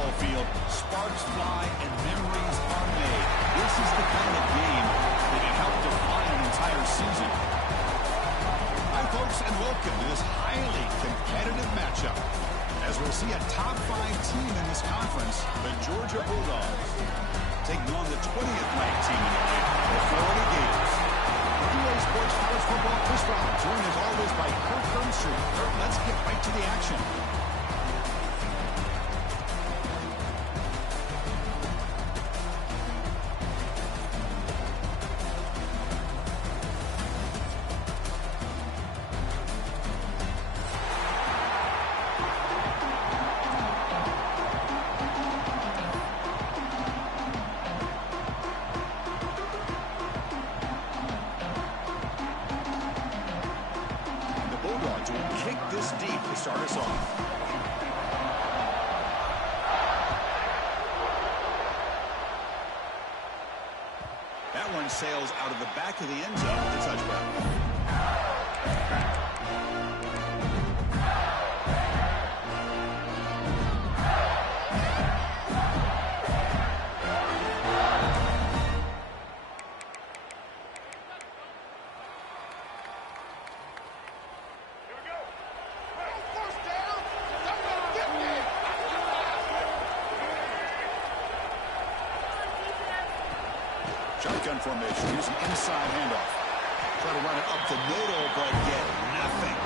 football field, sparks fly and memories are made. This is the kind of game that can help define an entire season. Hi, folks, and welcome to this highly competitive matchup, as we'll see a top 5 team in this conference, the Georgia Bulldogs, taking on the 20th ranked team in the league, the Florida Gators. UGA Sports College Football Chris Rob, joined as always by Kirk Hermster. Let's get right to the action. This deep to start us off. That one sails out of the back of the end zone with a touchback. Shotgun formation, using inside handoff. Try to run it up the middle, but get nothing.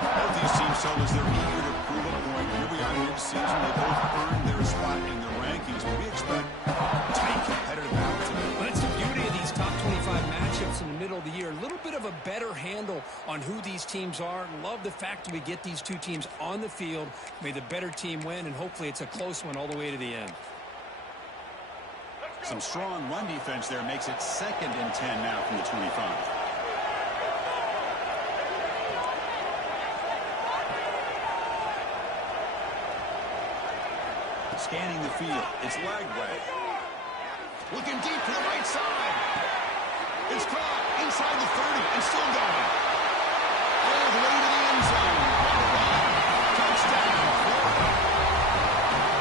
Both these teams tell us they're eager to prove a point. Here we are mid-season. They both earned their spot in the rankings, but we expect tight competitive battle today. Well, that's the beauty of these top 25 matchups in the middle of the year. A little bit of a better handle on who these teams are. Love the fact that we get these two teams on the field. May the better team win, and hopefully it's a close one all the way to the end. Some strong run defense there makes it 2nd and 10 now from the 25. Scanning the field. It's Lagway. Looking deep to the right side. It's caught inside the 30 and still going. All the way to the end zone. Touchdown.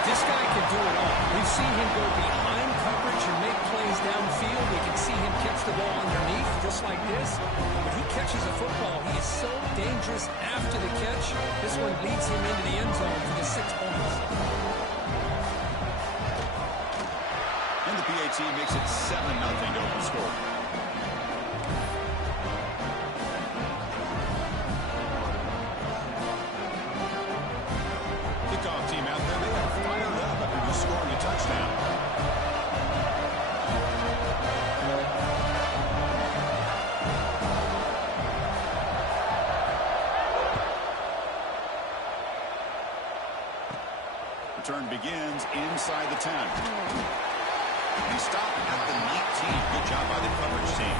This guy can do it all. We've seen him go behind coverage and make plays downfield. We can see him catch the ball underneath just like this. When he catches a football, he is so dangerous after the catch. This one leads him into the end zone for the 6 points. And the PAT makes it 7-0 to open score. Kickoff team out there. They got fired up after just scoring a touchdown. Return begins inside the 10. He stopped at the 19. Good job by the coverage team.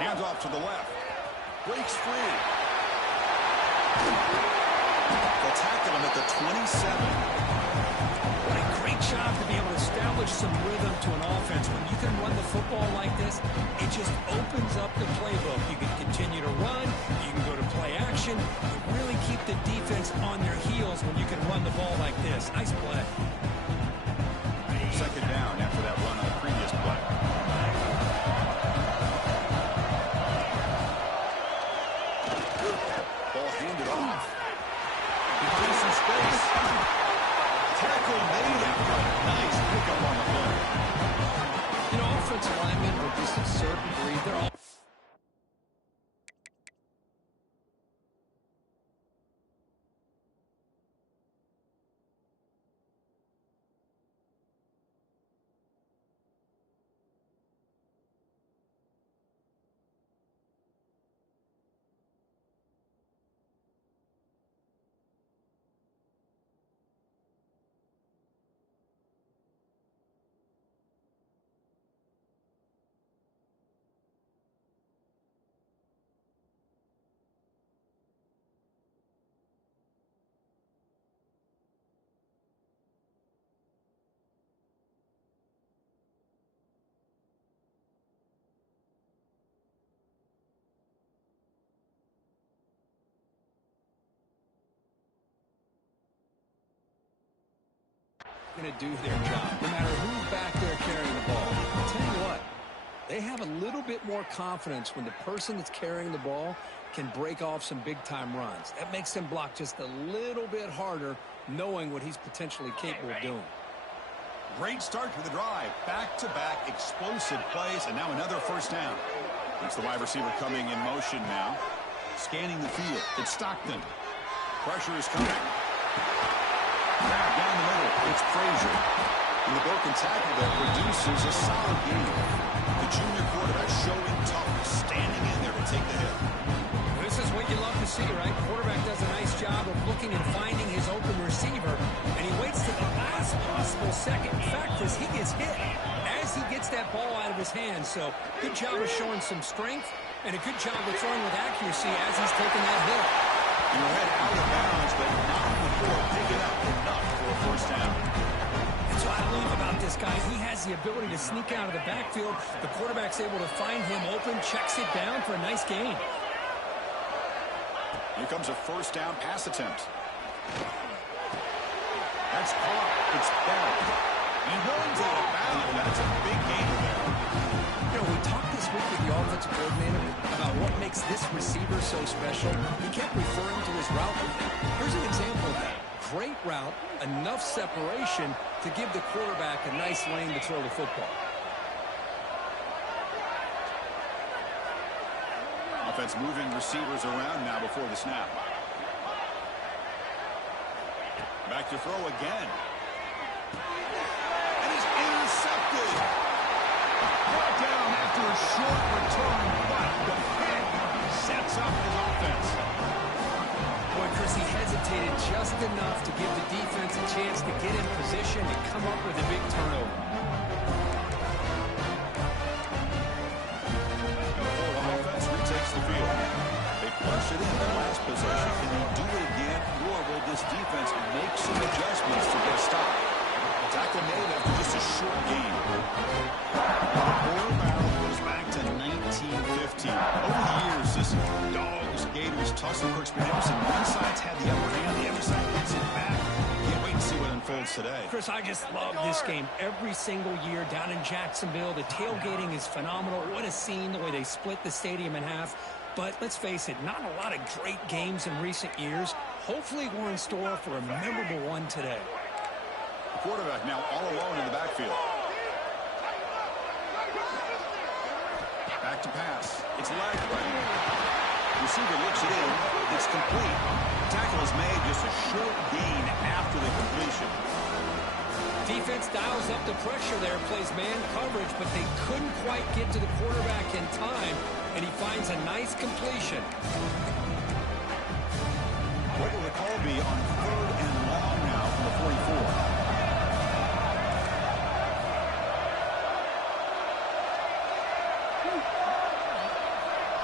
Hands off to the left. Breaks free. They'll tackle him at the 27. What a great job to be able to establish some rhythm to an offense. When you can run the football like this, it just opens up the playbook. You can continue to run. You can go to play action. You really keep the defense on their heels when you can run the ball like this. Nice play. 2nd down after that run on the previous play. Ball handed off. He finds some space. Tackle made after a nice pickup on the play. You know, offensive linemen are just a certain breed. They're all going to do their job, no matter who's back there carrying the ball. I'll tell you what, they have a little bit more confidence when the person that's carrying the ball can break off some big-time runs. That makes them block just a little bit harder, knowing what he's potentially capable of doing. Great start to the drive. Back-to-back explosive plays, and now another first down. It's the wide receiver coming in motion now. Scanning the field. It's Stockton. Pressure is coming. Down the middle. It's Frazier. And the broken tackle that produces a solid game. The junior quarterback showing toughness, standing in there to take the hit. This is what you love to see, right? Quarterback does a nice job of looking and finding his open receiver, and he waits to the last possible second. In fact, as he gets hit, as he gets that ball out of his hands. So good job of showing some strength, and a good job of throwing with accuracy as he's taking that hit. You head out of bounds, but not before picking up enough for a first down. That's what I love about this guy. He has the ability to sneak out of the backfield. The quarterback's able to find him open, checks it down for a nice gain. Here comes a first down pass attempt. That's caught. It's Bell. He runs out of bounds. That's a big gain there. You know, we talked this week with the offensive coordinator about what makes this receiver so special. He kept referring to his route. Here's an example of that. Great route, enough separation to give the quarterback a nice lane to throw the football. Offense moving receivers around now before the snap. Back to throw again. And he's intercepted. Brought down after a short return, but the pick sets up his offense. Boy, Chris, he hesitated just enough to give the defense a chance to get in position and come up with a big turnover. Takes the field. They punch it in the last possession. Can they do it again, or will this defense make some adjustments to get a stop? Tackle made after just a short game. The ball barrel goes back to 1915. Over the years, this Dogs, Gators, tussle works magnificent. One side's had the upper hand, the other side gets it back. Can't wait to see what unfolds today. Chris, I just love this game every single year down in Jacksonville. The tailgating is phenomenal. What a scene, the way they split the stadium in half. But let's face it, not a lot of great games in recent years. Hopefully we're in store for a memorable one today. The quarterback now all alone in the backfield. Back to pass. It's leg right. Receiver looks it in. It's complete. Tackle is made, just a short gain after the completion. Defense dials up the pressure there, plays man coverage, but they couldn't quite get to the quarterback in time, and he finds a nice completion. What will the call be on 3rd and long now from the 44?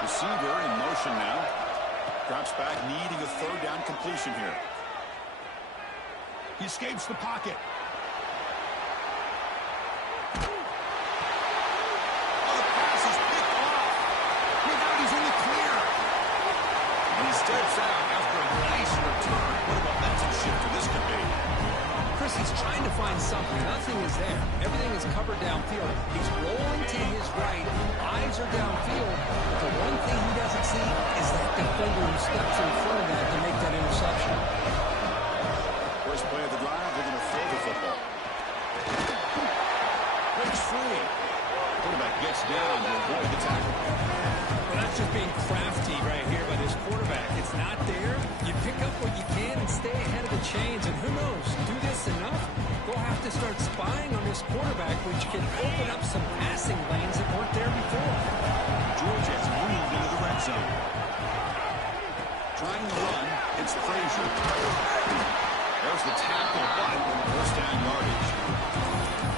Receiver in motion now. Drops back, needing a 3rd down completion here. He escapes the pocket. Oh, the pass is picked off. Look out, he's in the clear. And he steps out after a nice return. What a momentum shifter this could be. Chris, he's trying to find something. Nothing is there. Everything is covered downfield. He's rolling to his right. Eyes are downfield. But the one thing he doesn't see is that defender who steps in front of that to make that interception. First play of the drive, they're going to throw the football. Breaks free. Quarterback gets down to avoid the tackle. Well, that's just being crafty right here by this quarterback. It's not there. You pick up what you can and stay ahead of the chains. And who knows, do this enough, we'll have to start spying on this quarterback, which can open up some passing lanes that weren't there before. Georgia has moved into the red zone. Trying to run, it's Frazier. There's the tackle, but first down yardage.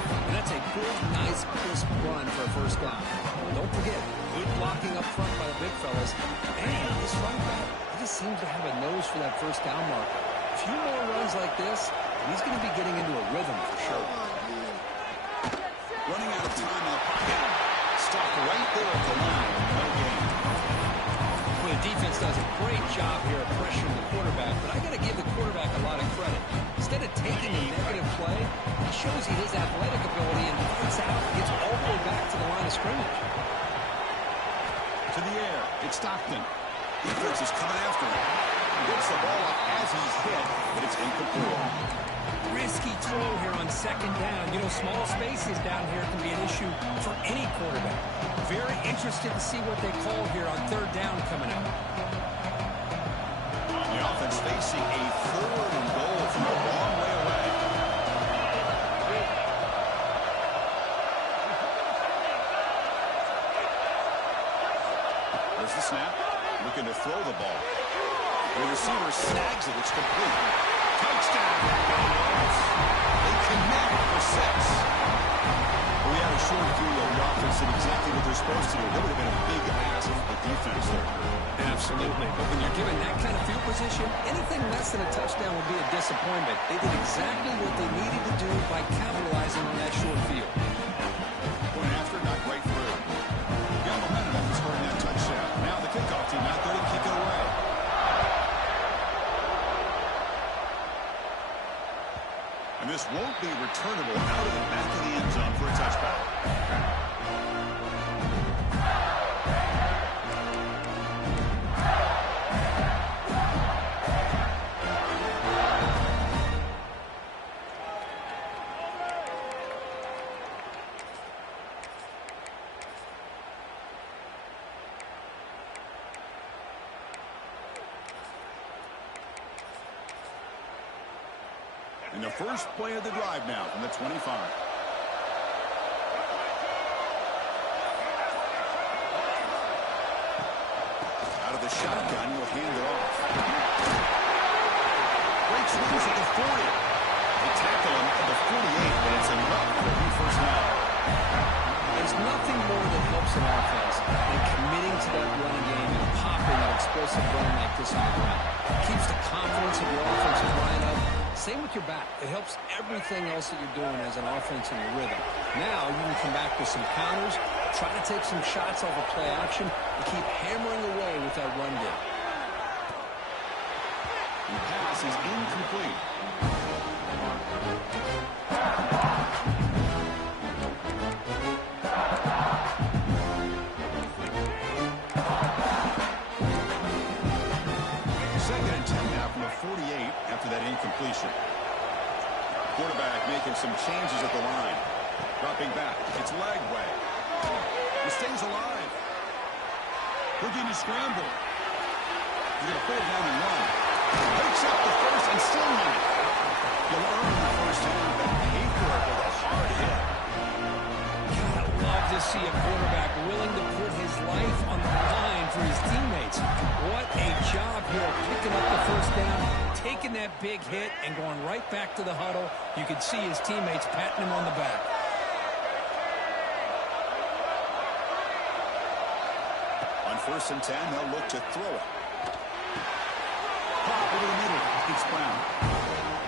And that's a good, nice, crisp run for a first down. Don't forget, good blocking up front by the big fellas. And this running back, he just seems to have a nose for that first down mark. A few more runs like this, and he's going to be getting into a rhythm for sure. Running out of time in the pocket. Stopped right there at the line. No gain. Well, Boy, the defense does a great job here of pressuring the quarterback, but I got to give the quarterback a lot of credit. Instead of taking a negative play, he shows you his athletic ability and fights out, gets all the way back to the line of scrimmage. To the air, it's Stockton. Defense is coming after him. He gets the ball up as he's hit, but it's incomplete. Risky throw here on second down. You know, small spaces down here can be an issue for any quarterback. Very interested to see what they call here on third down coming up. The offense facing a 3rd and goal from a long way away. There's the snap. Looking to throw the ball. The receiver snags it. It's complete. Touchdown. They connect for 6. We had a short view of the offense and exactly what they're supposed to do. That would have been a big ask for the defense there. Absolutely. But when you're given that kind of field position, anything less than a touchdown would be a disappointment. They did exactly what they needed to do by capitalizing on that short field. Going after, not right through. Got momentum after scoring that touchdown. Now the kickoff team out there to kick it away. And this won't be returnable out of the back of the end zone for a touchback. And the first play of the drive now from the 25. Out of the shotgun, he'll hand it off. Breaks loose at the 40. They tackle him at the 48, but it's enough for a first down. There's nothing more that helps an offense than committing to that running game and popping an explosive run like this on the ground. It keeps the confidence of your offensive line up. Same with your back. It helps everything else that you're doing as an offense in your rhythm. Now you can come back with some counters, try to take some shots off of play action, and keep hammering away with that run game. The pass is incomplete. Second and 10 now from the 48 after that incompletion. Quarterback making some changes at the line. Dropping back. It's leg way. He stays alive. Looking to scramble. He's going to pull it down and run. Picks up the first and still running. You'll earn the first down, but pay for it with a hard hit. I love to see a quarterback willing to put his life on the line for his teammates. What a job here of picking up the first down, taking that big hit, and going right back to the huddle. You can see his teammates patting him on the back. On 1st and 10, they'll look to throw it. Pop over the middle. It's Brown.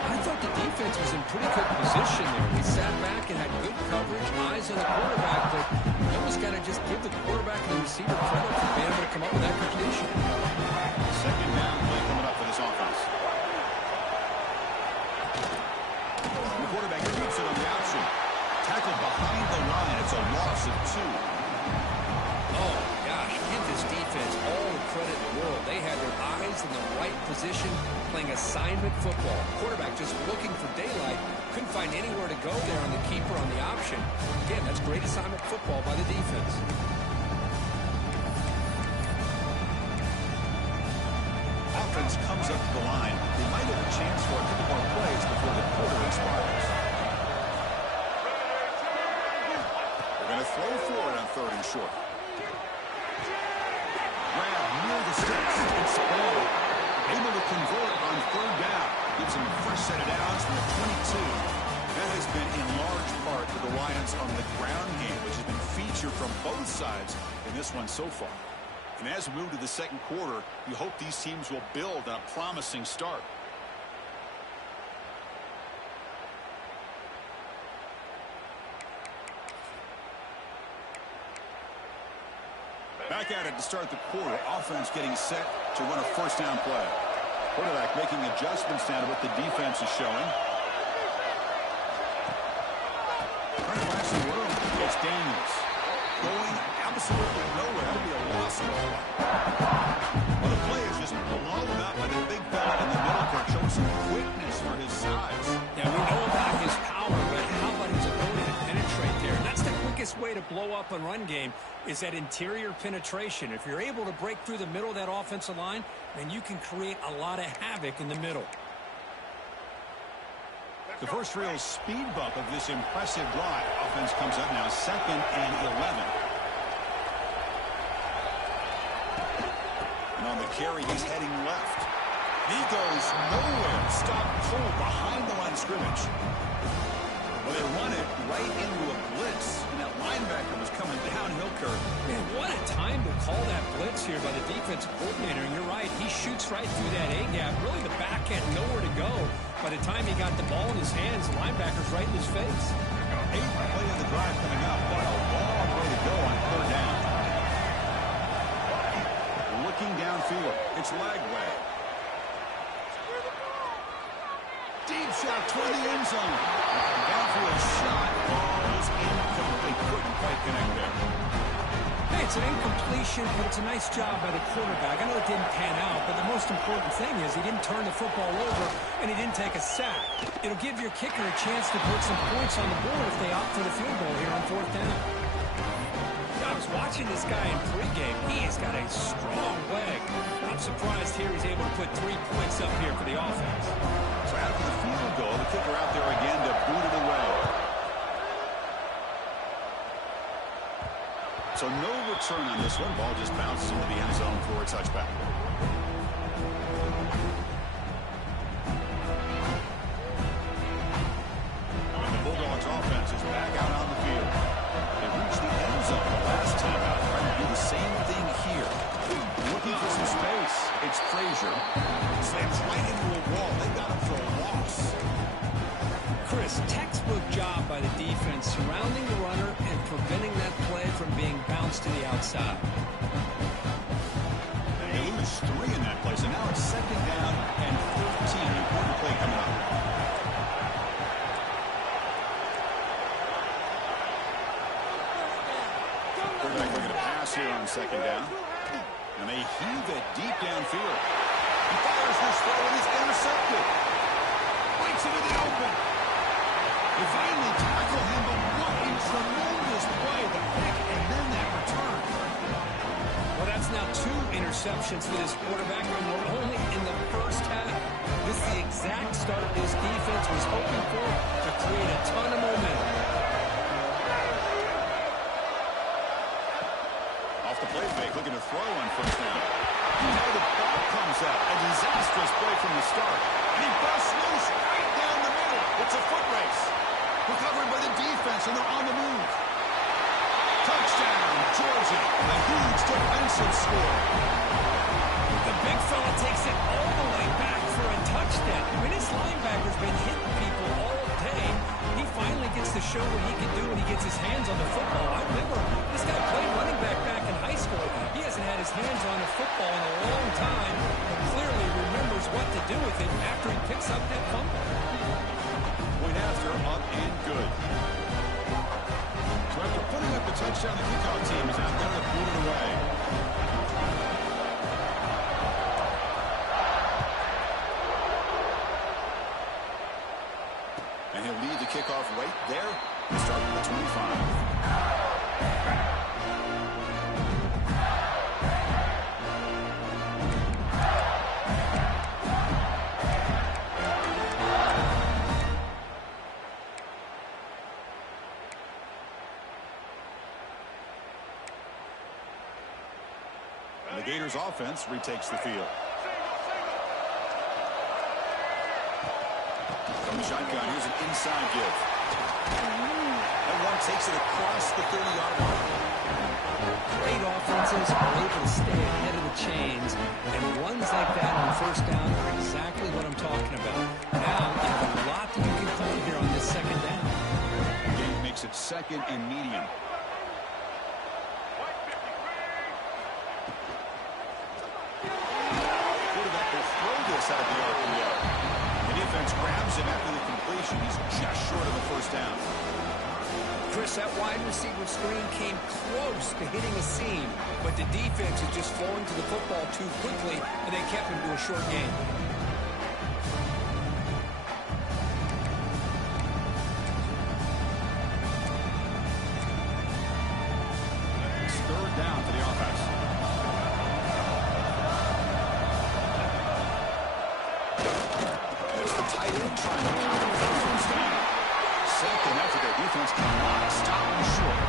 I thought the defense was in pretty good position there. They sat back and had good coverage, eyes on the quarterback, but you almost got to just give the quarterback and the receiver credit for being able to come up with that completion. Second down play coming up for this offense. The quarterback keeps it on the option. Tackled behind the line. It's a loss of 2. Oh, gosh, give this defense all the credit in the world. They had their eyes in the right position, playing assignment football. Quarterback just looking for daylight. Couldn't find anywhere to go there on the keeper on the option. Again, that's great assignment football by the defense. Offense comes up to the line. They might have a chance for a couple more plays before the quarter expires. They're going to throw for it on 3rd and short. Grab near the sticks. It's Ball. Able to convert on 3rd down. Gives him a fresh set of downs from the 22. That has been in large part for the Lions on the ground game, which has been featured from both sides in this one so far. And as we move to the second quarter, you hope these teams will build on a promising start. Back at it to start the quarter. Offense getting set to run a first down play. Quarterback making adjustments down to what the defense is showing. Trying to find some room. It's Daniels. Going absolutely nowhere. That'll be a loss of play. Well, the play is just blown up by the big fella in the middle there, showing some quickness for his size. Yeah, we know about his power, but how about his ability to penetrate there? And that's the quickest way to blow up a run game is that interior penetration. If you're able to break through the middle of that offensive line, then you can create a lot of havoc in the middle. The first real speed bump of this impressive drive. Offense comes up now 2nd and 11. And on the carry, he's heading left. He goes nowhere. Stop cold behind the line of scrimmage. Well, they run it right into a blitz, and that linebacker was coming downhill curve. Man, what a time to call that blitz here by the defensive coordinator. And you're right, he shoots right through that A-gap. Really, the back had nowhere to go. By the time he got the ball in his hands, the linebacker's right in his face. 8th play of the drive coming up. What a long way to go on 3rd down. Looking downfield. It's Lagway. Deep shot toward the end zone. Downfield shot falls incomplete. Couldn't quite connect there. Hey, it's an incompletion, but it's a nice job by the quarterback. I know it didn't pan out, but the most important thing is he didn't turn the football over and he didn't take a sack. It'll give your kicker a chance to put some points on the board if they opt for the field goal here on 4th down. I was watching this guy in pregame. He has got a strong leg. I'm surprised here he's able to put 3 points up here for the offense. So after the field goal, the kicker out there again to boot it away. So no return on this one. Ball just bounces into the end zone for a touchback. And the Bulldogs offense is back out on the field. They reached the end zone the last time out. Trying to do the same thing here. Looking for some space. It's Frazier. Slams right into a wall. They got him for a loss. Chris, textbook job by the defense surrounding the runner and preventing that play from being bounced to the outside. They lose 3 in that play, so now it's 2nd down and 15. Important play coming up. Quarterback looking to pass here on 2nd down. And they heave it deep downfield. He fires this throw and it's intercepted. Breaks it in the open. They finally tackle him, but what a tremendous play. The pick and then that return. Well, that's now 2 interceptions for this quarterback, and we're only in the first half. This is the exact start this defense was hoping for to create a ton of momentum. Off the play fake, looking to throw on 1st down. Now the ball comes out. A disastrous play from the start. And he busts loose right down the middle. It's a foot race. Recovered by the defense, and they're on the move. Touchdown, Georgia. A huge defensive score. The big fella takes it all the way back for a touchdown. I mean, his linebacker's been hitting people all day. He finally gets to show what he can do when he gets his hands on the football. I remember this guy played running back in high school. He hasn't had his hands on the football in a long time, but clearly remembers what to do with it after he picks up that fumble. Point after, up and good. So after putting up the touchdown, the kickoff team is out there to boot it away. And he'll lead the kickoff right there and start with the 25. The Gators offense retakes the field. From the shotgun, here's an inside give. And one takes it across the 30-yard line. Great offenses are able to stay ahead of the chains, and runs like that on 1st down are exactly what I'm talking about. Now, you have a lot that you can call here on this 2nd down. The game makes it 2nd and medium. success out of the RPO. The defense grabs him after the completion. He's just short of a first down. Chris, that wide receiver screen came close to hitting a seam, but the defense is just flowing to the football too quickly, and they kept him to a short game. It's third down for the offense. It's the tight end trying to counter the first down. Second effort, their defense cannot stop him short.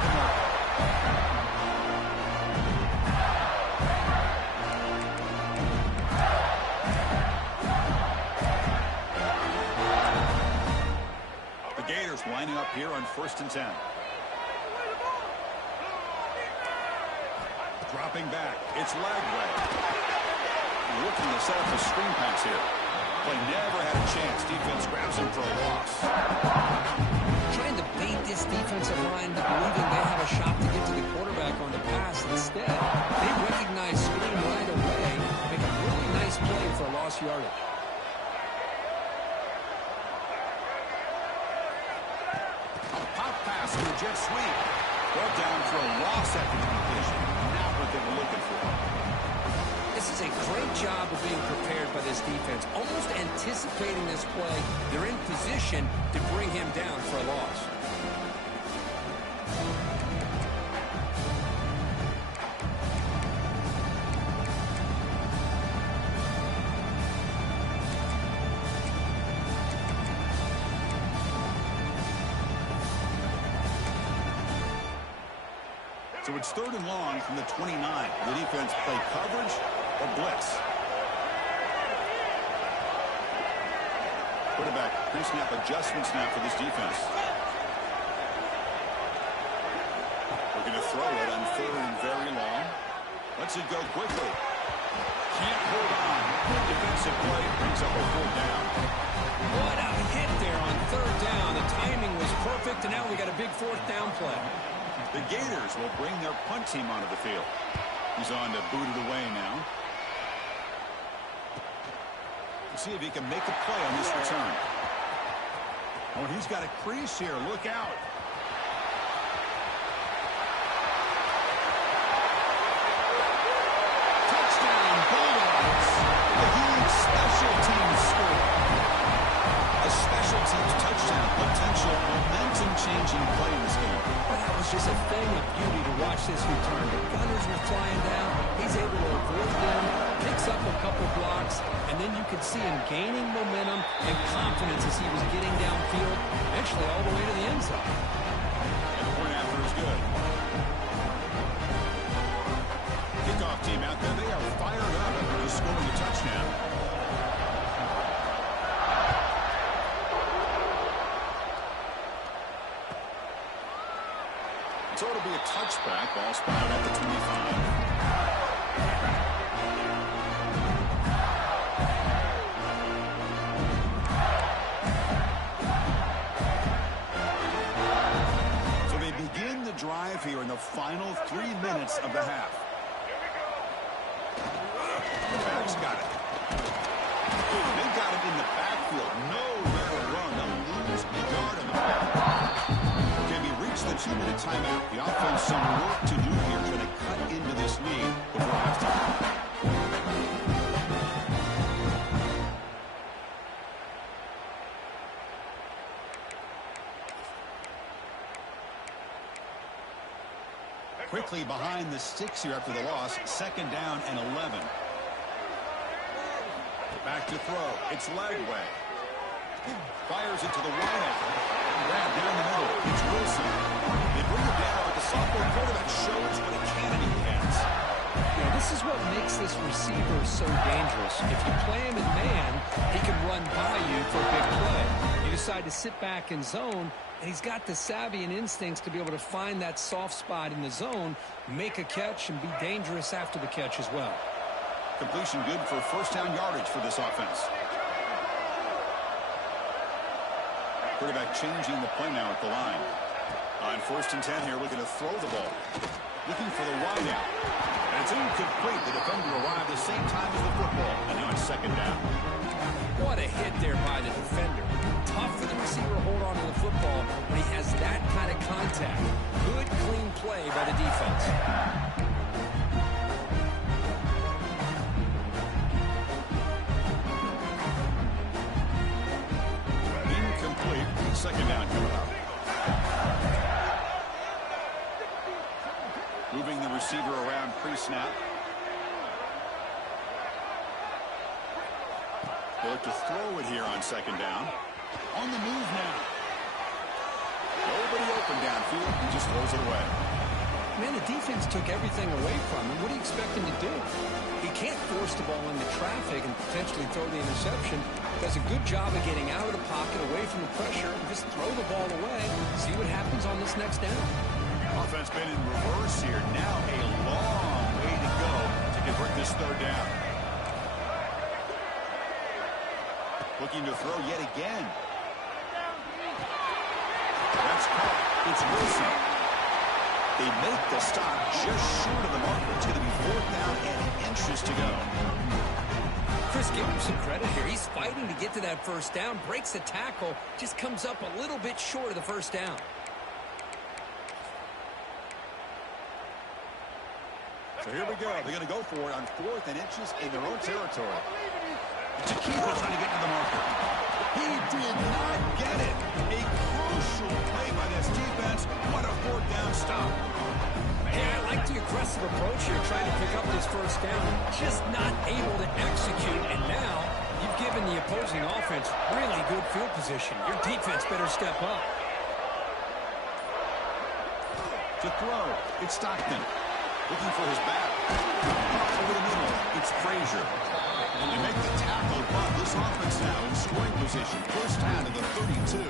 The Gators lining up here on 1st and 10. Dropping back, it's Lagway. Looking to set up a screen pass here. Play never had a chance. Defense grabs him for a loss. Trying to bait this defensive line to believing they have a shot to get to the quarterback on the pass. Instead, they recognize screen right away, make a really nice play for a lost yardage. A pop pass to the jet sweep. Brought down for a loss after the completion. Not what they were looking for. This is a great job of being prepared by this defense. Almost anticipating this play, they're in position to bring him down for a loss. So it's third and long from the 29. The defense play coverage or blitz. Quarterback pre-snap adjustment snap for this defense. We're going to throw it on third and very long. Lets it go quickly. Can't hold on. Defensive play brings up a fourth down. What a hit there on third down. The timing was perfect, and now we got a big fourth down play. The Gators will bring their punt team onto the field. He's on to boot it away now. We'll see if he can make a play on this return. Oh, he's got a crease here. Look out. Touchdown, Bulldogs. A huge special teams score. A special teams touchdown. Potential momentum-changing play in this game. That was just a thing of beauty to watch this return. The gunners were flying down. He's able to avoid them, picks up a couple blocks, and then you could see him gaining momentum and confidence as he was getting downfield, eventually all the way to the end zone. And the point after is good. Kickoff team out there, they are fired up after just scoring a touchdown. So it'll be a touchback. Ball spotted at the 25. So they begin the drive here in the final 3 minutes of the half. The back's got it. They got it in the backfield. Nowhere to run. They'll lose a yard in the back. The 2-minute timeout. The offense some work to do here, trying to cut into this lead before halftime. Quickly behind the sticks here after the loss. 2nd down and 11. Back to throw. It's Lagway. Fires it to the wideout. Grab down the middle. It's Wilson. They bring it down, but the sophomore quarterback shows what a cannon he has. Yeah, this is what makes this receiver so dangerous. If you play him in man, he can run by you for a big play. You decide to sit back in zone, and he's got the savvy and instincts to be able to find that soft spot in the zone, make a catch, and be dangerous after the catch as well. Completion good for first down yardage for this offense. Quarterback changing the play now at the line. On 1st and 10 here, looking to throw the ball. Looking for the wideout. And it's incomplete. The defender arrived the same time as the football. And now it's 2nd down. What a hit there by the defender. Tough for the receiver to hold on to the football when he has that kind of contact. Good, clean play by the defense. Incomplete. Second down coming up. Moving the receiver around pre-snap. They look to throw it here on second down. On the move now. Nobody open downfield. He just throws it away. Man, the defense took everything away from him. What do you expect him to do? He can't force the ball into traffic and potentially throw the interception. Does a good job of getting out of the pocket, away from the pressure, and just throw the ball away. See what happens on this next down. Offense been in reverse here. Now a long way to go to convert this third down. Looking to throw yet again. That's caught. It's Wilson. They make the stop just short of the marker. It's going to be 4th down and inches to go. Chris, give him some credit here. He's fighting to get to that first down, breaks the tackle, just comes up a little bit short of the first down. So here we go. They're going to go for it on 4th and inches in their own territory. Chiquita trying to get to the marker. He did not get it. A crucial play by this defense. What a 4th down stop. Hey, I like the aggressive approach here, trying to pick up this first down. Just not able to execute, and now you've given the opposing offense really good field position. Your defense better step up. To throw, it's Stockton. Looking for his back. Over the middle, it's Frazier. And they make the tackle, but this offense now in scoring position. First down to the 32.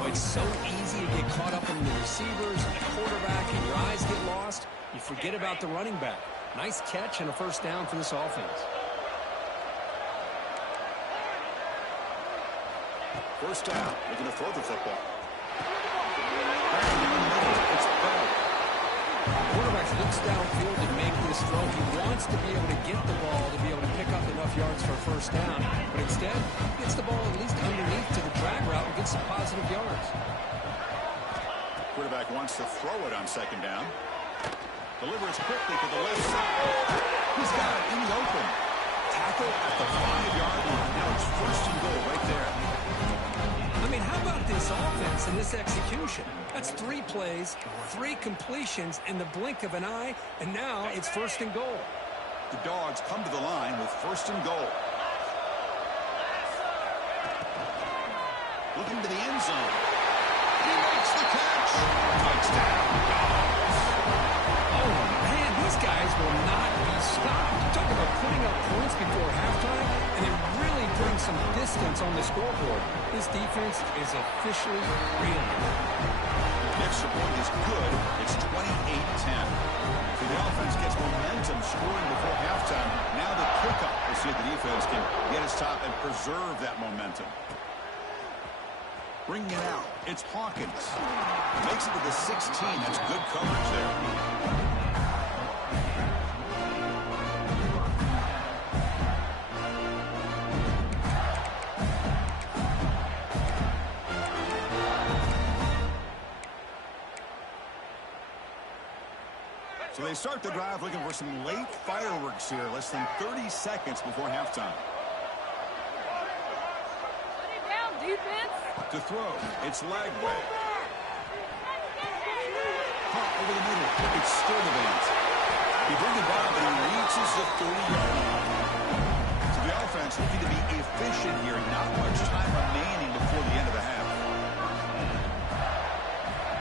Oh, it's so easy to get caught up in the receivers and the quarterback, and your eyes get lost. You forget about the running back. Nice catch and a first down for this offense. First down, looking to throw the football. Down the middle, it's Bell. Quarterback looks downfield to make this throw. He wants to be able to get the ball to be able to pick up enough yards for a first down, but instead gets the ball at least underneath to the drag route and gets some positive yards. Quarterback wants to throw it on second down. Delivers quickly to the left side. He's got it in the open. Tackle at the 5-yard line. Now it's first and goal right there. I mean, how about this offense and this execution? That's 3 plays, 3 completions in the blink of an eye, and now it's first and goal. The Dogs come to the line with first and goal. Looking to the end zone. He makes the catch. Touchdown, Dogs. Oh, man, these guys will not be stopped. Talk about putting up points before halftime, and then really bring some distance on the scoreboard. This defense is officially real. Extra point is good. It's 28-10. So the offense gets momentum scoring before halftime. Now the kickoff. We'll see if the defense can get his top and preserve that momentum. Bringing it out. It's Hawkins. Makes it to the 16. That's good coverage there. So they start the drive looking for some late fireworks here, less than 30 seconds before halftime. Down, defense. To throw, it's Lagway. Caught over the middle, it's Sturdivant. He brings the ball, but he reaches the 30-yard line. So the offense looking to be efficient here, not much time remaining before the end of the half.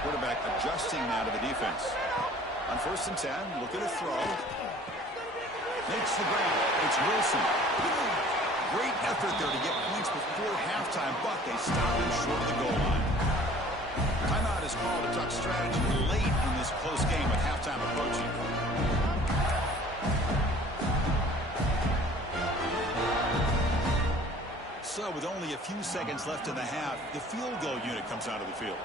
Quarterback adjusting now to the defense. On first and 10, looking to throw. Makes the grab. It's Wilson. Great effort there to get points before halftime, but they stop him short of the goal line. Timeout is called to talk strategy late in this close game with halftime approaching. So with only a few seconds left in the half, the field goal unit comes out of the field.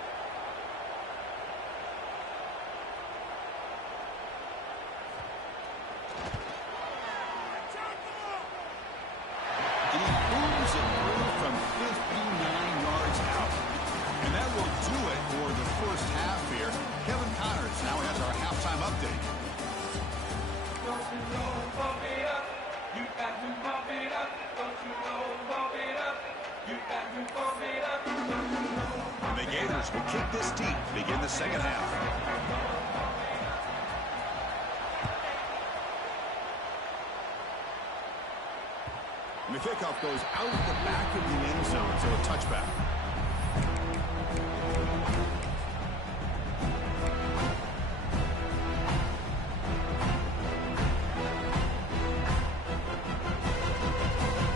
Gators will kick this deep to begin the second half. And the kickoff goes out the back of the end zone, so a touchback.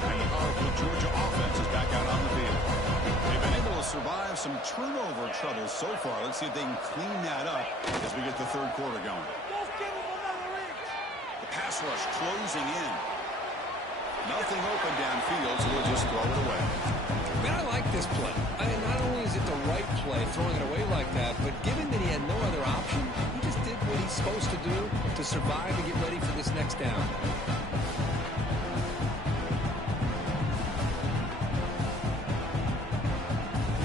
And the powerful Georgia offense is back out on the field. They've been able to survive some turnover troubles so far. Let's see if they can clean that up as we get the third quarter going. The pass rush closing in. Nothing open downfield, so we'll just throw it away. Man, I like this play. I mean, not only is it the right play, throwing it away like that, but given that he had no other option, he just did what he's supposed to do to survive and get ready for this next down.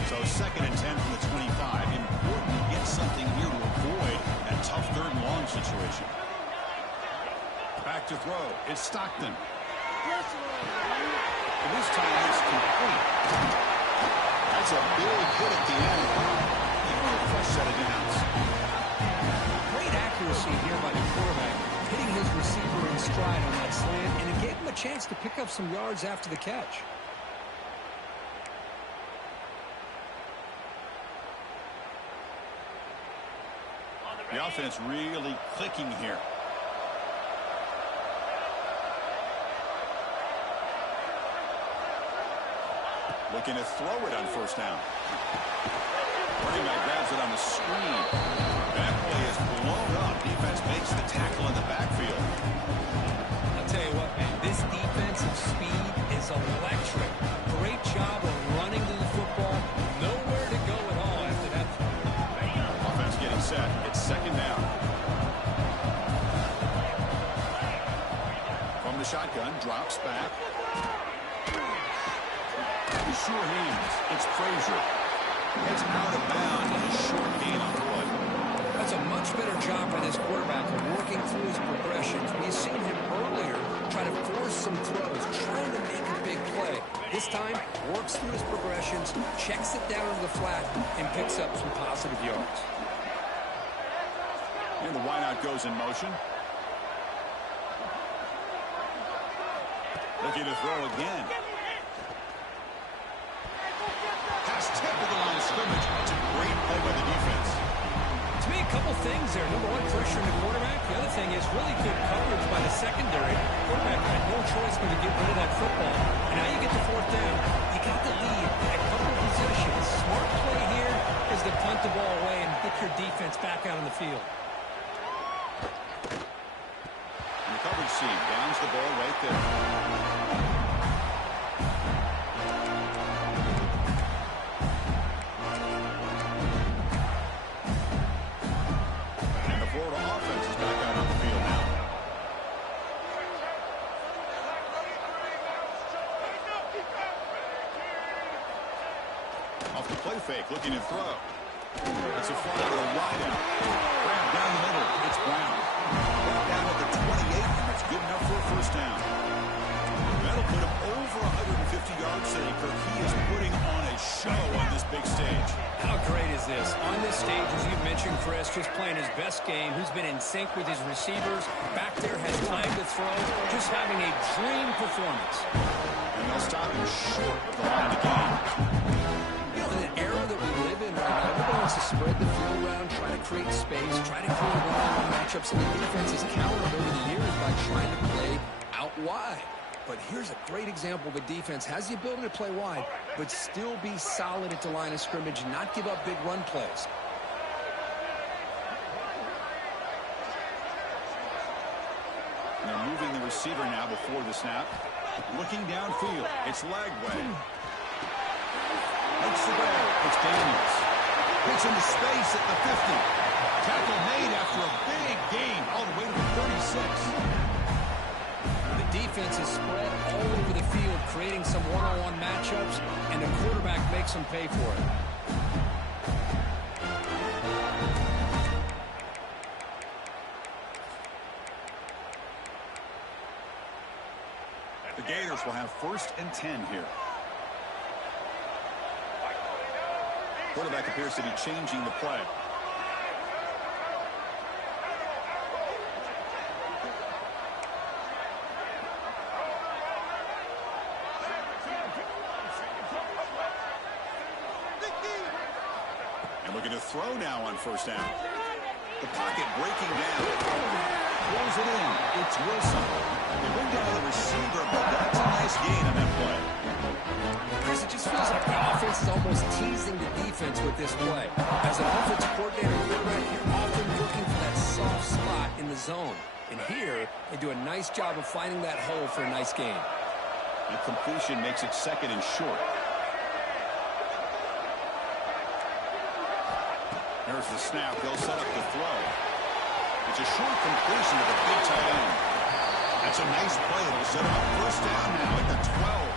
So 2nd and 10 from the 25. Important to get something here to avoid that tough third and long situation. Back to throw. It's Stockton. And this time it's complete. That's a big hit at the end. Even a fresh set of downs. Great accuracy here by the quarterback, hitting his receiver in stride on that slant, and it gave him a chance to pick up some yards after the catch. The offense really clicking here. Looking to throw it on first down. Running back grabs it on the screen. That play is blown up. Defense makes the tackle in the backfield. I'll tell you what, man, this defensive speed is electric. Great job of running to the football. Nowhere to go at all after that throw. Offense getting set. It's second down. From the shotgun, drops back. Sure hands. It's Frazier. It's out of bounds and a short gain on the play. That's a much better job by this quarterback of working through his progressions. We've seen him earlier try to force some throws, trying to make a big play. This time, works through his progressions, checks it down to the flat, and picks up some positive yards. And the wideout goes in motion. Looking to throw again. Tip of the line of scrimmage. That's a great play by the defense. To me, a couple things there. Number one, pressuring the quarterback. The other thing is really good coverage by the secondary. Quarterback had no choice but to get rid of that football. And now you get the fourth down. You got the lead. A couple possessions. Smart play here is to punt the ball away and get your defense back out on the field. And the coverage seam downs the ball right there. Looking to throw. It's a fly with a wide out. Grab down the middle. It's Brown. Brought down at the 28, and it's good enough for a first down. That'll put him over 150 yards today, Kirk. He is putting on a show on this big stage. How great is this? On this stage, as you mentioned, Chris, just playing his best game. Who's been in sync with his receivers. Back there has time to throw. Just having a dream performance. And they'll stop him short of the line of game. To spread the field around, try to create space, try to create one-on-one matchups, and the defense has countered over the years by trying to play out wide. But here's a great example of a defense has the ability to play wide, but still be solid at the line of scrimmage, not give up big run plays. They're moving the receiver now before the snap. Looking downfield, it's Lagway. Makes the grab, it's Daniels. Gets into space at the 50. Tackle made after a big gain all the way to the 36. The defense is spread all over the field, creating some one-on-one matchups, and the quarterback makes them pay for it. The Gators will have 1st and 10 here. Quarterback appears to be changing the play. And looking to throw now on first down. The pocket breaking down. Throws it in. It's Wilson. They bring down the receiver, but that's a nice gain on that play. Chris, it just feels like the offense is almost teasing the defense with this play. As an offensive coordinator and quarterback, you're often looking for that soft spot in the zone. And here, they do a nice job of finding that hole for a nice gain. The completion makes it second and short. There's the snap. They'll set up the throw. It's a short completion to the big tight end. That's a nice play. It'll set up first down now at the 12.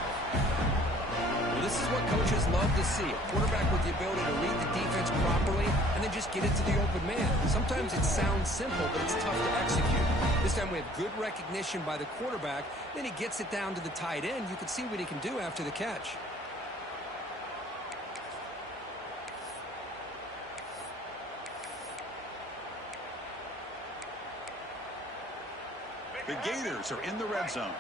Well, this is what coaches love to see. A quarterback with the ability to read the defense properly and then just get it to the open man. Sometimes it sounds simple, but it's tough to execute. This time we have good recognition by the quarterback. Then he gets it down to the tight end. You can see what he can do after the catch. The Gators are in the red zone.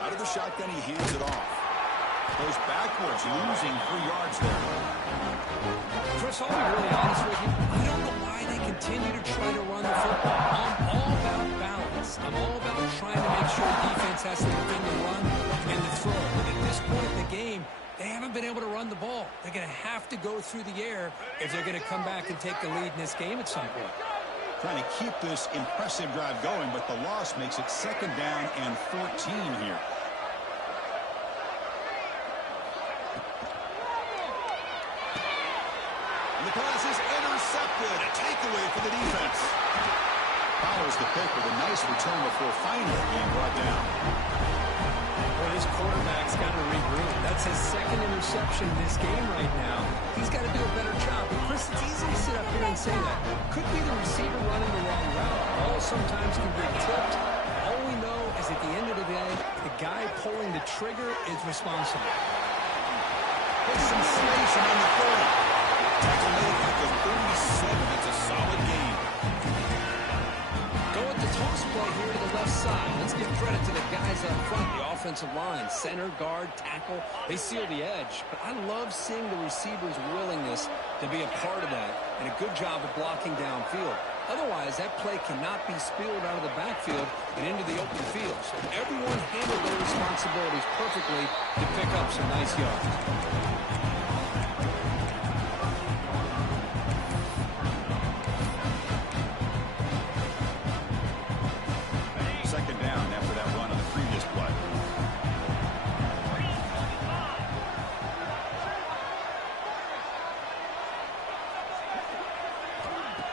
Out of the shotgun, he hands it off. Goes backwards, losing 3 yards there. Chris, I'll be really honest with you. I don't know why they continue to try to run the football. I'm all about balance. I'm all about trying to make sure defense has to defend the run and the throw. But at this point in the game, they haven't been able to run the ball. They're going to have to go through the air if they're going to come back and take the lead in this game at some point. Trying to keep this impressive drive going, but the loss makes it second down and 14 here. And the pass is intercepted. A takeaway for the defense. Follows the pick with a nice return before finally being brought down. Well, his quarterback's got to regroup. That's his second interception in this game right now. He's got to do a better job. And Chris, it's easy to sit up here and say that. Could be the receiver running the wrong route. Ball sometimes can get tipped. All we know is at the end of the day, the guy pulling the trigger is responsible. There's some space on the 30. Tackle made at the 37. That's a solid game. Go with the toss play here to the left side. Let's give credit to the guys up front, the offensive line, center, guard, tackle. They seal the edge. But I love seeing the receiver's willingness to be a part of that and a good job of blocking downfield. Otherwise, that play cannot be spilled out of the backfield and into the open field. So everyone handled their responsibilities perfectly to pick up some nice yards. Second down after that run on the previous play.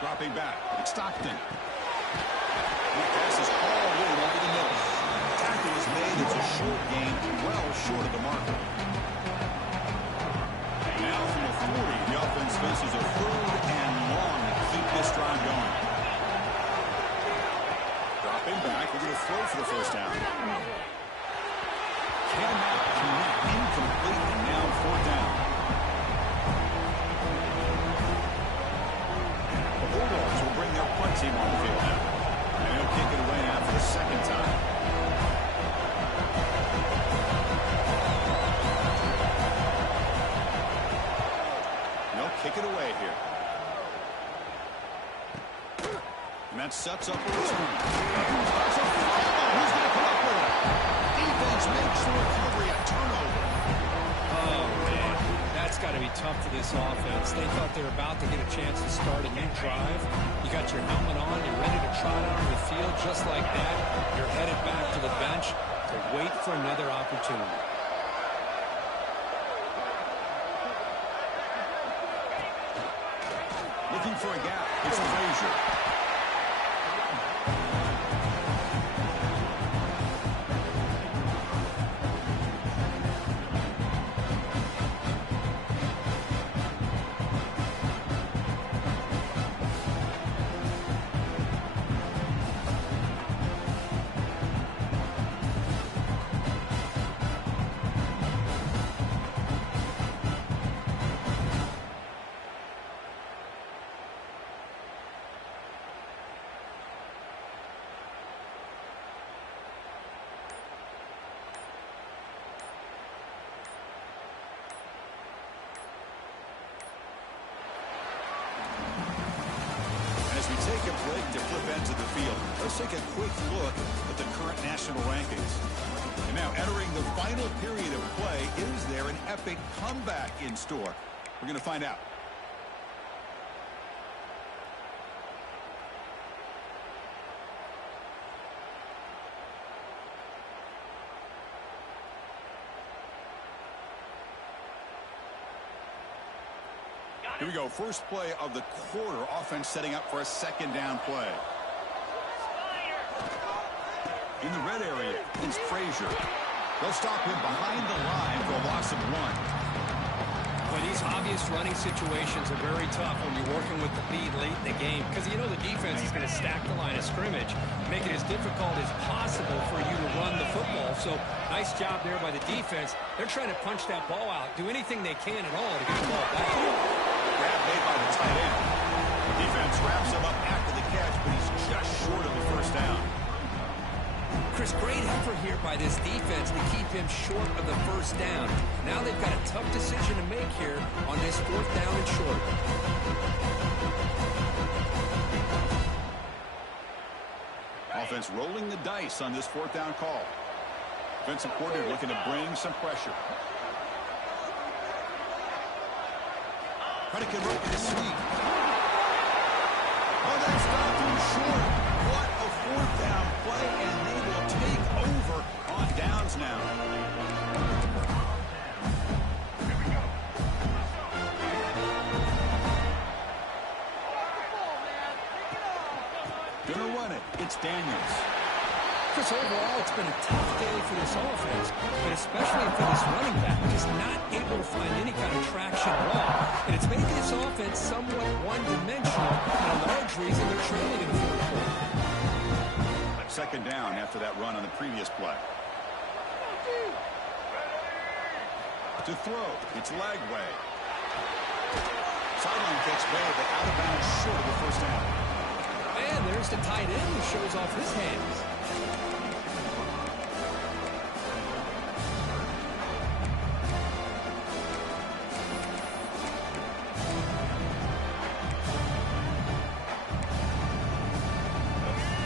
Dropping back. It's Stockton. The pass is all in over the middle. Tackle is made. It's a short gain, well short of the marker. Now from the 40, the offense faces a 3rd and long to keep this drive going. Dropping back. We're going to throw for the first down. Cannot connect. Incomplete, and now 4th down. The Bulldogs will bring their punt team on the field now. And they'll kick it away now for the second time. They'll kick it away here. And that sets up a return. Who's going to come up with it? Defense makes the recovery, a turnover. Oh, man. That's got to be tough for this offense. They thought they were about to get a chance to start a new drive. You got your helmet on. You're ready to trot onto the field just like that. You're headed back to the bench to wait for another opportunity. Looking for a gap. It's Frazier. ends of the field. Let's take a quick look at the current national rankings. And now entering the final period of play, is there an epic comeback in store? We're going to find out. Here we go. First play of the quarter. Offense setting up for a second down play. In the red area is Frazier. They'll stop him behind the line for a loss of 1. Well, these obvious running situations are very tough when you're working with the lead late in the game because you know the defense is going to stack the line of scrimmage, make it as difficult as possible for you to run the football. So nice job there by the defense. They're trying to punch that ball out, do anything they can at all to get the ball back. Grab made by the tight end. Defense wraps him up after the catch, but he's just short of the first down. Chris, great effort here by this defense to keep him short of the first down. Now they've got a tough decision to make here on this 4th down and short. Offense rolling the dice on this 4th down call. Defensive coordinator looking to bring some pressure. Predicate rope to sneak. Oh, that's not too short. What a 4th down play, and they will take over on downs now. Gonna run it. It's Daniels. Chris, overall, it's been a tough day for this offense, but especially for this running back, just not able to find any kind of traction at all. And it's making this offense somewhat one-dimensional, and a large reason they're trailing in the 4th quarter. Second down after that run on the previous play. To throw, it's Lagway. Sideline kicks Bailey, but out of bounds short of the first down. And there's the tight end who shows off his hands.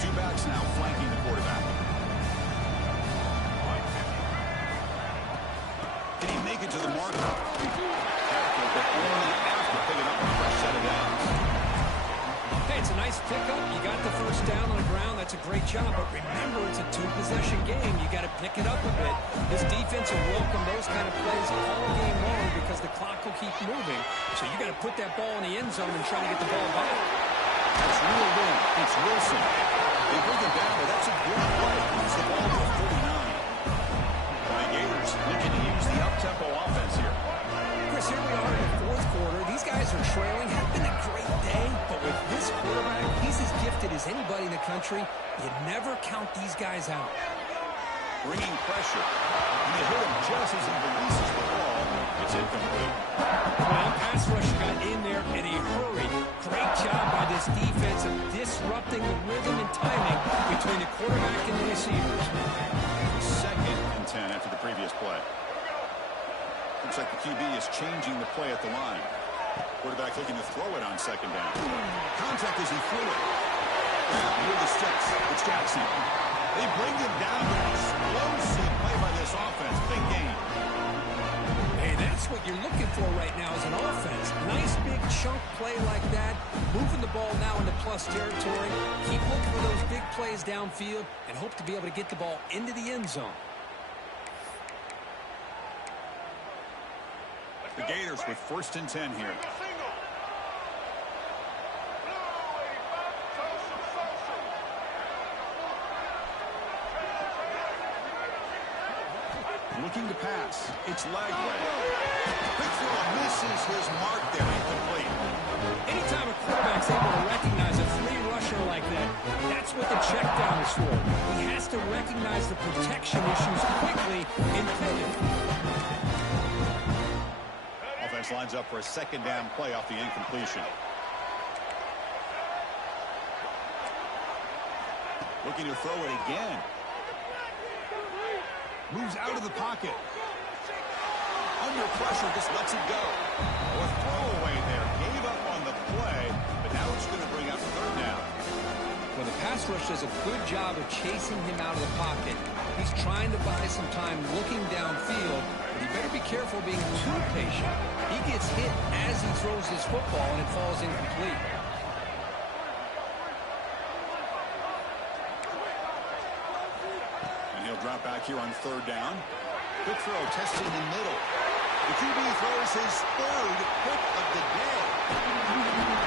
Two backs now flanking the quarterback. Can he make it to the marker? Tackled, but only after picking up a fresh set of downs. Hey, it's a nice pickup. You got the first down on the ground. That's a great job. But remember, it's a 2-possession game. You got to pick it up a bit. This defense will welcome those kind of plays all game long because the clock will keep moving. So you got to put that ball in the end zone and try to get the ball back. That's reeled in. It's Wilson. They bring him down, but that's a good play. Moves the ball to 49. The Gators looking to use the up-tempo offense here. Chris, here we are in the 4th quarter. These guys are trailing. Had been a great day, but with this quarterback, he's as gifted as anybody in the country. You never count these guys out. Bringing pressure. And they hit him just as he releases the ball. It's incomplete. Well, pass rush got in there in a hurry. Great job by this defense of disrupting the rhythm and timing between the quarterback and the receivers. Second and 10 after the previous play. Looks like the QB is changing the play at the line. Quarterback looking to throw it on second down. Contact as he threw it. Near the sticks. It's Jackson. They bring him down with an explosive play by this offense. Big game. Hey, that's what you're looking for right now as an offense. Nice big chunk play like that. Moving the ball now into plus territory. Keep looking for those big plays downfield and hope to be able to get the ball into the end zone. The Gators with 1st and 10 here. Looking to pass. It's Lagway. Big throw misses his mark there. Incomplete. Anytime a quarterback's able to recognize a free rusher like that, that's what the check down is for. He has to recognize the protection issues quickly and pivot. Offense lines up for a second down play off the incompletion. Looking to throw it again. Moves out of the pocket. Under pressure, just lets it go. A throwaway there. Gave up on the play, but now it's going to bring up 3rd down. Well, the pass pass rush does a good job of chasing him out of the pocket. He's trying to buy some time looking downfield, but he better be careful being too patient. He gets hit as he throws his football, and it falls incomplete. And he'll drop back here on third down. Quick throw, testing the middle. The QB throws his third pick of the day.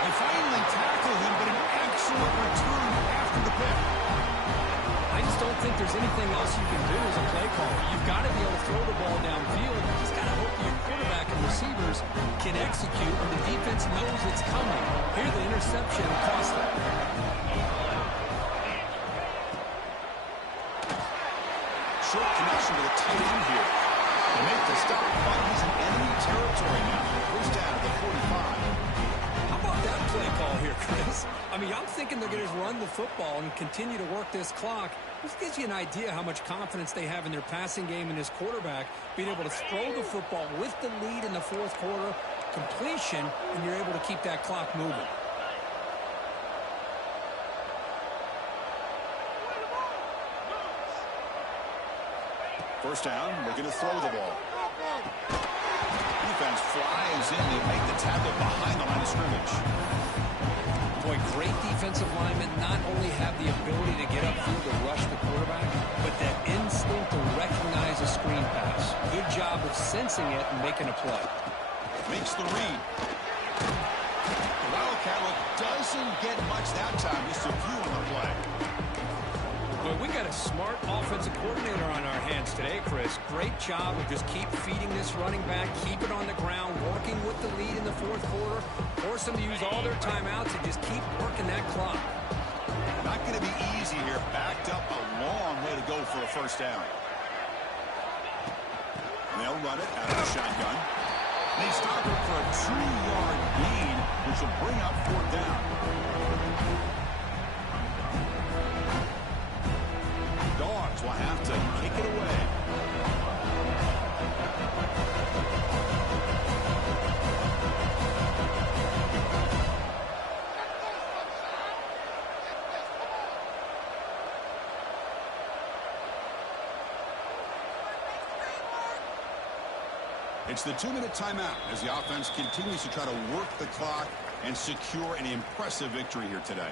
They finally tackle him, but an excellent return after the pick. I just don't think there's anything else you can do as a play caller. You've got to be able to throw the ball downfield. You just got to hope your quarterback and receivers can execute when the defense knows it's coming. Here, the interception cost them. Short connection to the tight end here. They make the stop, but he's in enemy territory now. First down at the 45. How about that play call here, Chris? I mean, I'm thinking they're going to run the football and continue to work this clock. This gives you an idea how much confidence they have in their passing game and his quarterback, being able to throw the football with the lead in the fourth quarter, completion, and you're able to keep that clock moving. First down, looking to throw the ball. Defense flies in to make the tackle behind the line of scrimmage. Boy, great defensive linemen not only have the ability to get upfield to rush the quarterback, but that instinct to recognize a screen pass. Good job of sensing it and making a play. Makes the read. The Wildcat look doesn't get much that time. Just a few on the play. Boy, we got a smart offensive coordinator on our hands today, Chris. Great job of just keep feeding this running back, keep it on the ground, working with the lead in the fourth quarter, force them to use all their timeouts and just keep working that clock. Not going to be easy here. Backed up a long way to go for a first down. And they'll run it out of the shotgun. They stop it for a 2-yard gain, which will bring up fourth down. Dogs will have to kick it away. It's the 2-minute timeout as the offense continues to try to work the clock and secure an impressive victory here today.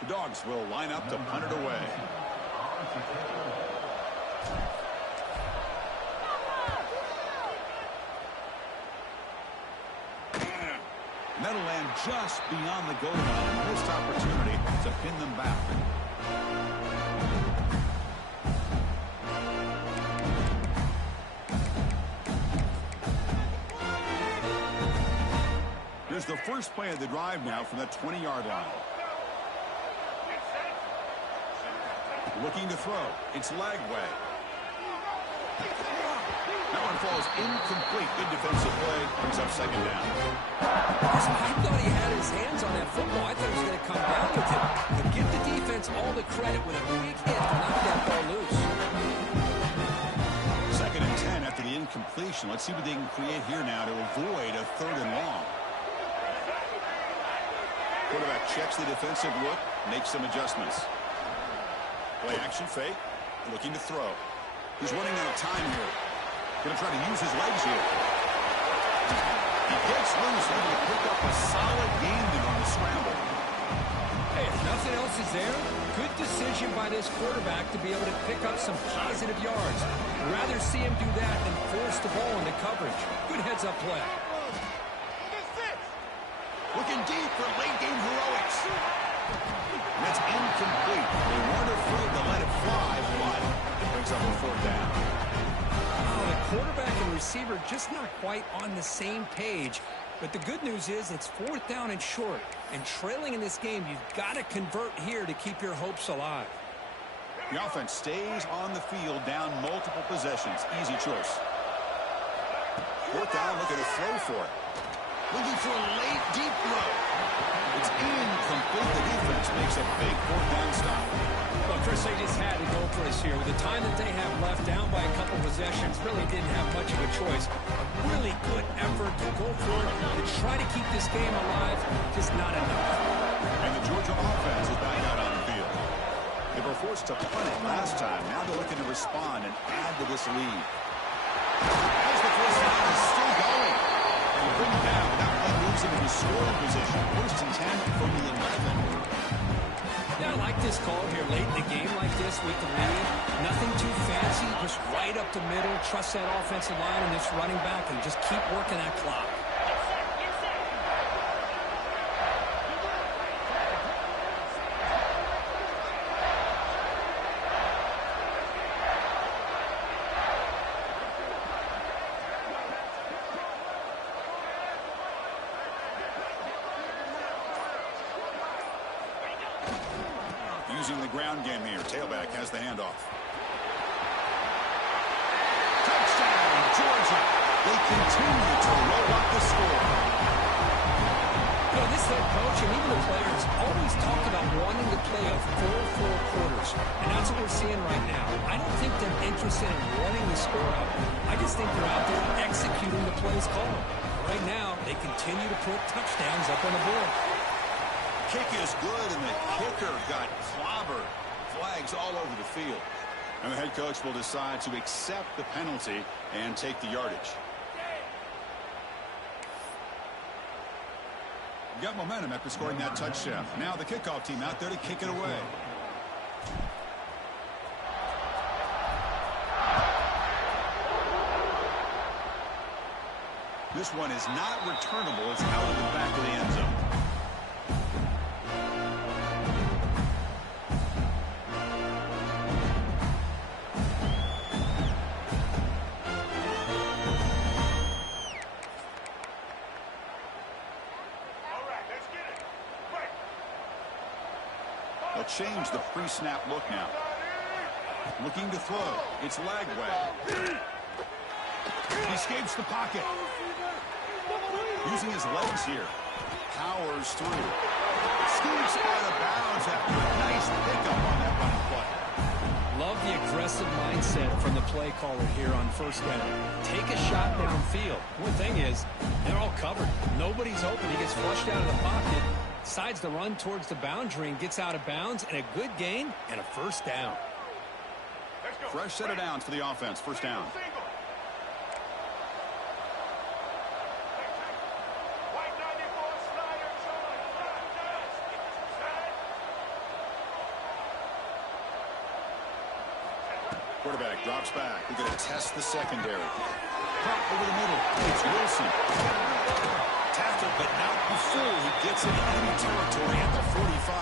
The Dogs will line up to punt it away. And that'll land just beyond the goal line. Missed opportunity to pin them back. Here's the first play of the drive now from the 20-yard line. Looking to throw. It's Lagway. That one falls incomplete. Good defensive play. Brings up second down. I thought he had his hands on that football. I thought he was going to come down with it. But give the defense all the credit with a big hit to knock that ball loose. Second and 10 after the incompletion. Let's see what they can create here now to avoid a third and long. Quarterback checks the defensive look, makes some adjustments. Play action fake, looking to throw. He's running out of time here. Going to try to use his legs here. He gets loose, able to pick up a solid gain on the scramble. Hey, if nothing else is there, good decision by this quarterback to be able to pick up some positive yards. I'd rather see him do that than force the ball into coverage. Good heads-up play. Looking deep for late-game heroics. And that's incomplete. They weren't afraid to let it fly, but it brings up a fourth down. The quarterback and receiver just not quite on the same page. But the good news is it's fourth down and short. And trailing in this game, you've got to convert here to keep your hopes alive. The offense stays on the field down multiple possessions. Easy choice. Fourth down, looking to throw for it. Looking for a late, deep throw. It's incomplete. The defense makes a big fourth down stop. Well, Chris, they just had to go for us here. With the time that they have left, down by a couple possessions, really didn't have much of a choice. A really good effort to go for it, to try to keep this game alive, just not enough. And the Georgia offense is back out on They were forced to punt it last time. Now they're looking to respond and add to this lead. As the first down is still going. They bring it down, but that play moves them into scoring position. First and 10 from the 11. Yeah, I like this call here late in the game like this with the lead. Nothing too fancy, just right up the middle. Trust that offensive line and this running back and just keep working that clock. Using the ground game here. Tailback has the handoff. Touchdown, Georgia. They continue to roll up the score. You know, this head coach and even the players always talk about wanting to play a full 4 quarters. And that's what we're seeing right now. I don't think they're interested in running the score up. I just think they're out there executing the plays called. Right now, they continue to put touchdowns up on the board. Kick is good, and the kicker got clobbered. Flags all over the field. And the head coach will decide to accept the penalty and take the yardage. Got momentum after scoring that touchdown. Now the kickoff team out there to kick it away. This one is not returnable. It's out of the back of the end zone. They'll change the pre-snap look now. Looking to throw. It's Lagway. He escapes the pocket. Using his legs here. Powers through. Scoots out of bounds after a nice pickup on that running play. Love the aggressive mindset from the play caller here on first down. Take a shot downfield. One thing is, they're all covered. Nobody's open. He gets flushed out of the pocket. Decides to run towards the boundary and gets out of bounds, and a good gain and a first down. Fresh set of downs for the offense. First down. Quarterback drops back. We're going to test the secondary. Pop over the middle. It's Wilson. Tackled, but not before he gets into enemy territory at the 45.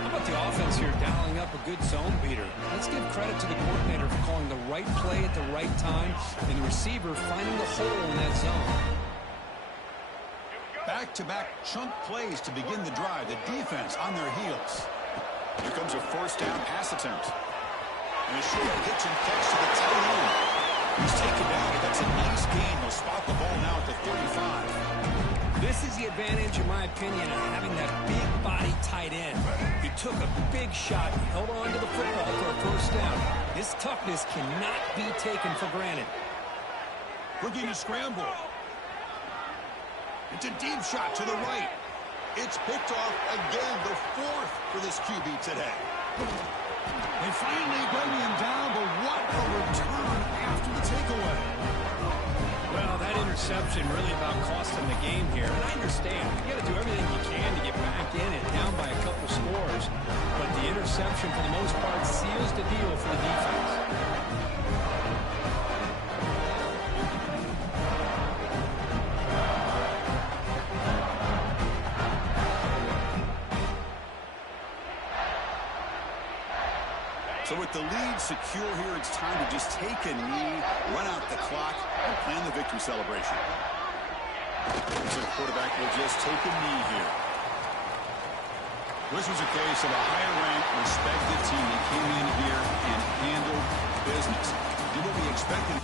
How about the offense here dialing up a good zone beater? Let's give credit to the coordinator for calling the right play at the right time and the receiver finding the hole in that zone. Back-to-back chunk plays to begin the drive. The defense on their heels. Here comes a first down pass attempt. And a short pitch and catch to the tight end. He's taken down. That's a nice gain. They'll spot the ball now at the 35. This is the advantage, in my opinion, of having that big body tight end. He took a big shot and held on to the football for a first down. This toughness cannot be taken for granted. Looking to scramble. It's a deep shot to the right. It's picked off again, the 4th for this QB today. They finally bring him down, but what a return after the takeaway. Well, that interception really about cost him the game here. And I understand. You got to do everything you can to get back in and down by a couple scores. But the interception, for the most part, seals the deal for the defense. So with the lead secure here, it's time to just take a knee, run out the clock, and plan the victory celebration. So the quarterback will just take a knee here. This was a case of a higher-ranked, respected team that came in here and handled business. Did what we expected.